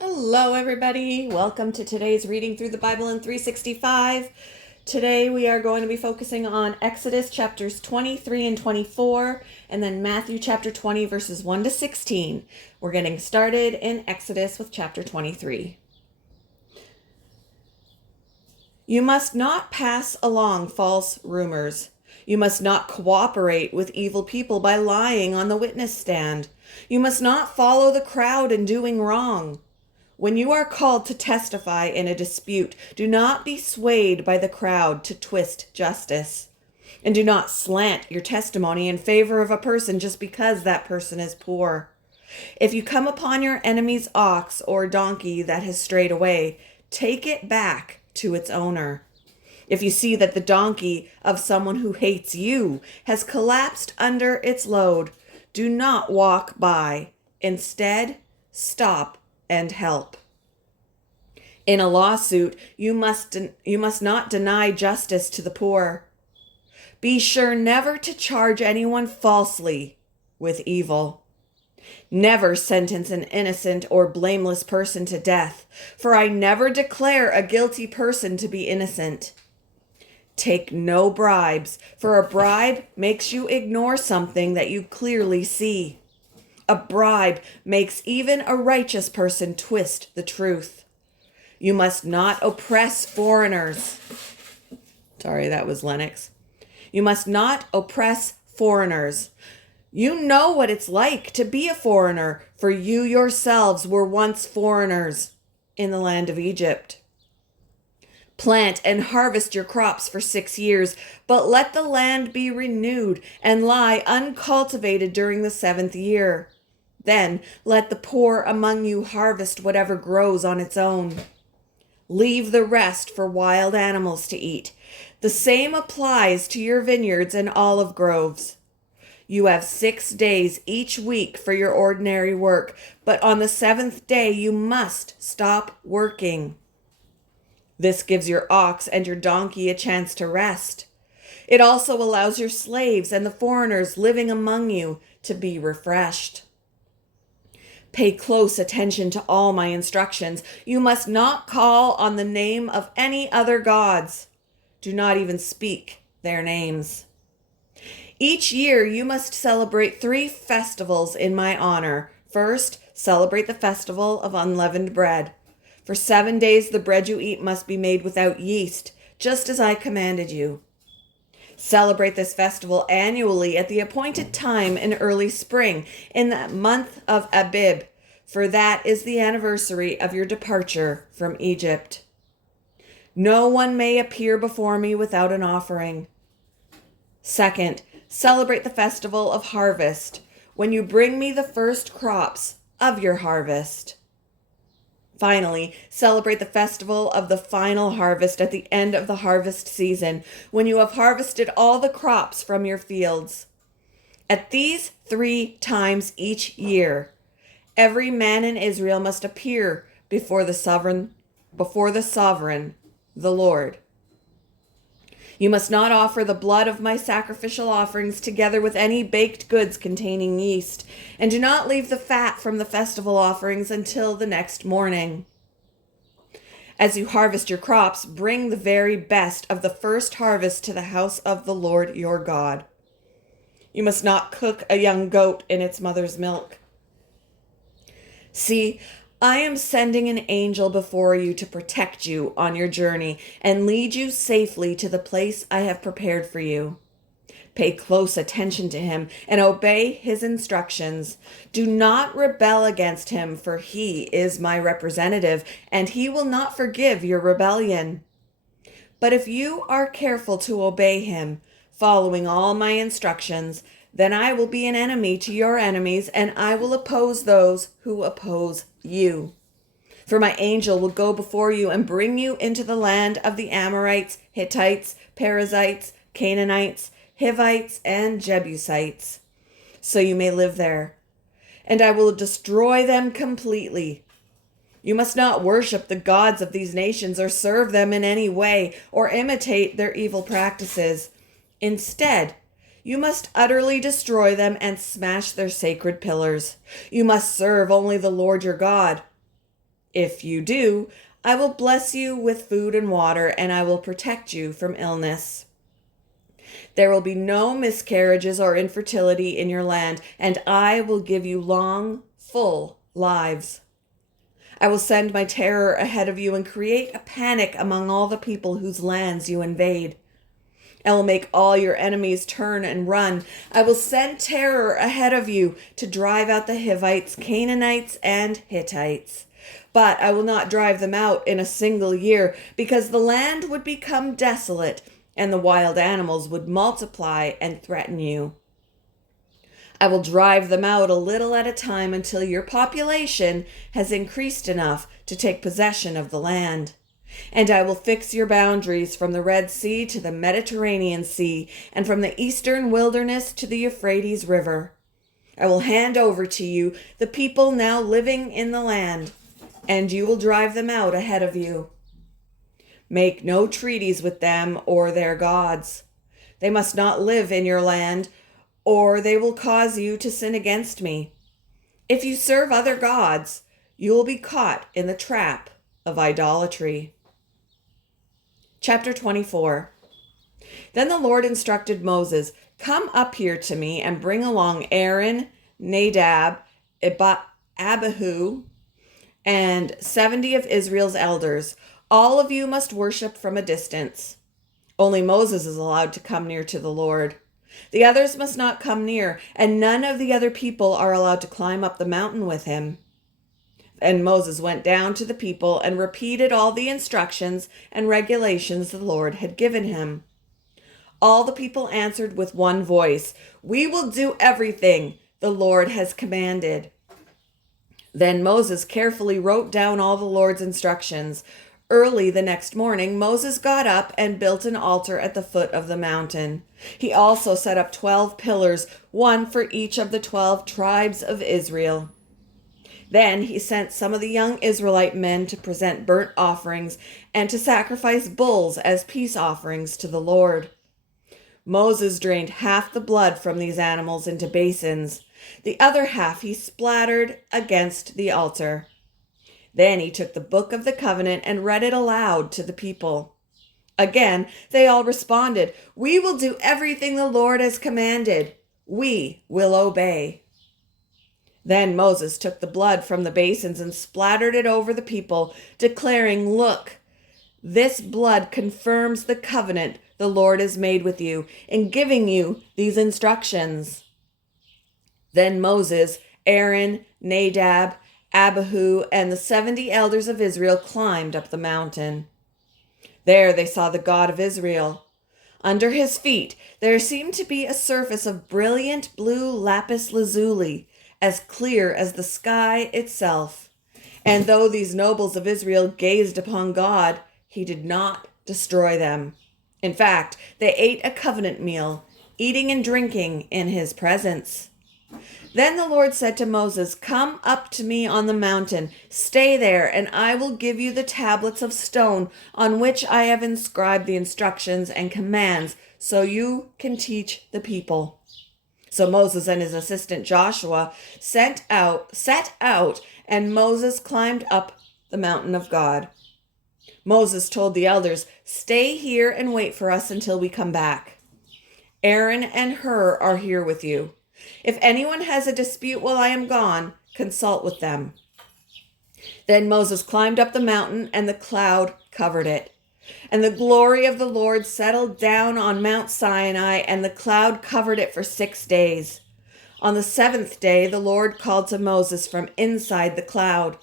Hello, everybody. Welcome to today's reading through the Bible in 365. Today we are going to be focusing on Exodus chapters 23 and 24, and then Matthew chapter 20, verses 1 to 16. We're getting started in Exodus with chapter 23. You must not pass along false rumors. You must not cooperate with evil people by lying on the witness stand. You must not follow the crowd in doing wrong. When you are called to testify in a dispute, do not be swayed by the crowd to twist justice. And do not slant your testimony in favor of a person just because that person is poor. If you come upon your enemy's ox or donkey that has strayed away, take it back to its owner. If you see that the donkey of someone who hates you has collapsed under its load, do not walk by. Instead, stop and help. In a lawsuit, you must not deny justice to the poor. Be sure never to charge anyone falsely with evil. Never sentence an innocent or blameless person to death, for I never declare a guilty person to be innocent. Take no bribes, for a bribe makes you ignore something that you clearly see. A bribe makes even a righteous person twist the truth. You must not oppress foreigners. Sorry, that was Lennox. You must not oppress foreigners. You know what it's like to be a foreigner, for you yourselves were once foreigners in the land of Egypt. Plant and harvest your crops for 6 years, but let the land be renewed and lie uncultivated during the 7th year. Then let the poor among you harvest whatever grows on its own. Leave the rest for wild animals to eat. The same applies to your vineyards and olive groves. You have 6 days each week for your ordinary work, but on the 7th day you must stop working. This gives your ox and your donkey a chance to rest. It also allows your slaves and the foreigners living among you to be refreshed. Pay close attention to all my instructions. You must not call on the name of any other gods. Do not even speak their names. Each year you must celebrate 3 festivals in my honor. First, celebrate the festival of unleavened bread. For 7 days the bread you eat must be made without yeast, just as I commanded you. Celebrate this festival annually at the appointed time in early spring, in the month of Abib, for that is the anniversary of your departure from Egypt. No one may appear before me without an offering. Second, celebrate the festival of harvest, when you bring me the first crops of your harvest. Finally, celebrate the festival of the final harvest at the end of the harvest season, when you have harvested all the crops from your fields. At these 3 times each year, every man in Israel must appear before the sovereign, the Lord. You must not offer the blood of my sacrificial offerings together with any baked goods containing yeast, and do not leave the fat from the festival offerings until the next morning. As you harvest your crops, bring the very best of the first harvest to the house of the Lord your God. You must not cook a young goat in its mother's milk. See, I am sending an angel before you to protect you on your journey and lead you safely to the place I have prepared for you. Pay close attention to him and obey his instructions. Do not rebel against him, for he is my representative, and he will not forgive your rebellion. But if you are careful to obey him, following all my instructions, then I will be an enemy to your enemies, and I will oppose those who oppose you. For my angel will go before you and bring you into the land of the Amorites, Hittites, Perizzites, Canaanites, Hivites, and Jebusites, so you may live there. And I will destroy them completely. You must not worship the gods of these nations or serve them in any way or imitate their evil practices. Instead, you must utterly destroy them and smash their sacred pillars. You must serve only the Lord your God. If you do, I will bless you with food and water, and I will protect you from illness. There will be no miscarriages or infertility in your land, and I will give you long, full lives. I will send my terror ahead of you and create a panic among all the people whose lands you invade. I will make all your enemies turn and run. I will send terror ahead of you to drive out the Hivites, Canaanites, and Hittites. But I will not drive them out in a single year, because the land would become desolate, and the wild animals would multiply and threaten you. I will drive them out a little at a time until your population has increased enough to take possession of the land. And I will fix your boundaries from the Red Sea to the Mediterranean Sea, and from the eastern wilderness to the Euphrates River. I will hand over to you the people now living in the land, and you will drive them out ahead of you. Make no treaties with them or their gods. They must not live in your land, or they will cause you to sin against me. If you serve other gods, you will be caught in the trap of idolatry. Chapter 24. Then the Lord instructed Moses, "Come up here to me and bring along Aaron, Nadab, Abihu, and 70 of Israel's elders. All of you must worship from a distance. Only Moses is allowed to come near to the Lord. The others must not come near, and none of the other people are allowed to climb up the mountain with him." And Moses went down to the people and repeated all the instructions and regulations the Lord had given him. All the people answered with one voice, "We will do everything the Lord has commanded." Then Moses carefully wrote down all the Lord's instructions. Early the next morning, Moses got up and built an altar at the foot of the mountain. He also set up 12 pillars, one for each of the 12 tribes of Israel. Then he sent some of the young Israelite men to present burnt offerings and to sacrifice bulls as peace offerings to the Lord. Moses drained half the blood from these animals into basins. The other half he splattered against the altar. Then he took the book of the covenant and read it aloud to the people. Again, they all responded, "We will do everything the Lord has commanded. We will obey." Then Moses took the blood from the basins and splattered it over the people, declaring, "Look, this blood confirms the covenant the Lord has made with you in giving you these instructions." Then Moses, Aaron, Nadab, Abihu, and the 70 elders of Israel climbed up the mountain. There they saw the God of Israel. Under his feet there seemed to be a surface of brilliant blue lapis lazuli, as clear as the sky itself. And though these nobles of Israel gazed upon God, he did not destroy them. In fact, they ate a covenant meal, eating and drinking in his presence. Then the Lord said to Moses, "Come up to me on the mountain, stay there, and I will give you the tablets of stone on which I have inscribed the instructions and commands, so you can teach the people." So Moses and his assistant Joshua set out, and Moses climbed up the mountain of God. Moses told the elders, "Stay here and wait for us until we come back. Aaron and Hur are here with you. If anyone has a dispute while I am gone, consult with them." Then Moses climbed up the mountain, and the cloud covered it. And the glory of the Lord settled down on Mount Sinai, and the cloud covered it for 6 days. On the 7th day, the Lord called to Moses from inside the cloud.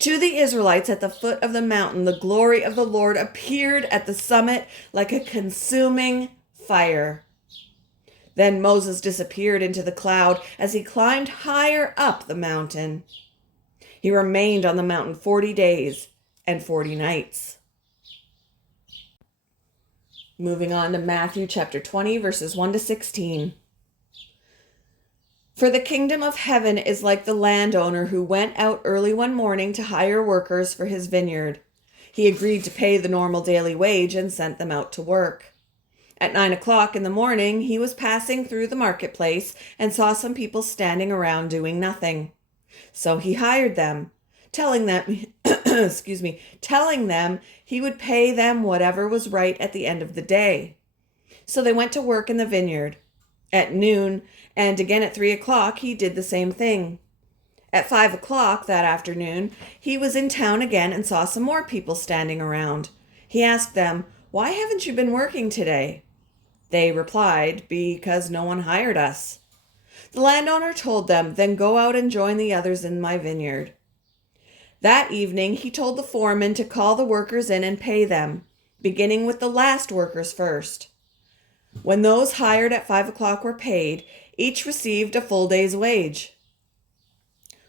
To the Israelites at the foot of the mountain, the glory of the Lord appeared at the summit like a consuming fire. Then Moses disappeared into the cloud as he climbed higher up the mountain. He remained on the mountain 40 days and 40 nights. Moving on to Matthew chapter 20, verses 1 to 16. For the kingdom of heaven is like the landowner who went out early one morning to hire workers for his vineyard. He agreed to pay the normal daily wage and sent them out to work. At 9 o'clock in the morning, he was passing through the marketplace and saw some people standing around doing nothing. So he hired them. telling them, telling them he would pay them whatever was right at the end of the day. So they went to work in the vineyard. At noon and again at 3 o'clock, he did the same thing. At 5 o'clock that afternoon, he was in town again and saw some more people standing around. He asked them, "Why haven't you been working today?" They replied, "Because no one hired us." The landowner told them, "Then go out and join the others in my vineyard." That evening, he told the foreman to call the workers in and pay them, beginning with the last workers first. When those hired at 5 o'clock were paid, each received a full day's wage.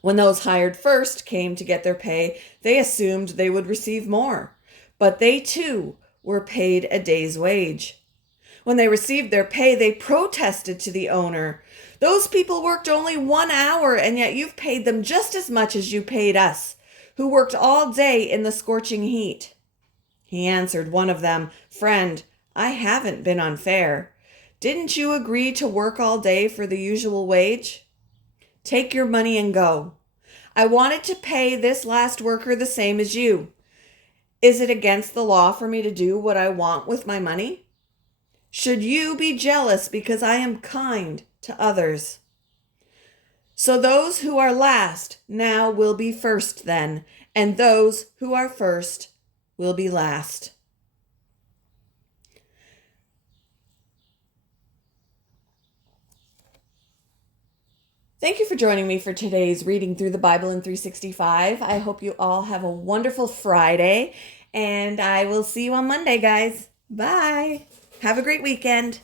When those hired first came to get their pay, they assumed they would receive more, but they too were paid a day's wage. When they received their pay, they protested to the owner, "Those people worked only 1 hour, and yet you've paid them just as much as you paid us, who worked all day in the scorching heat." He answered one of them, "Friend, I haven't been unfair. Didn't you agree to work all day for the usual wage? Take your money and go. I wanted to pay this last worker the same as you. Is it against the law for me to do what I want with my money? Should you be jealous because I am kind to others? So those who are last now will be first then, and those who are first will be last." Thank you for joining me for today's Reading Through the Bible in 365. I hope you all have a wonderful Friday, and I will see you on Monday, guys. Bye. Have a great weekend.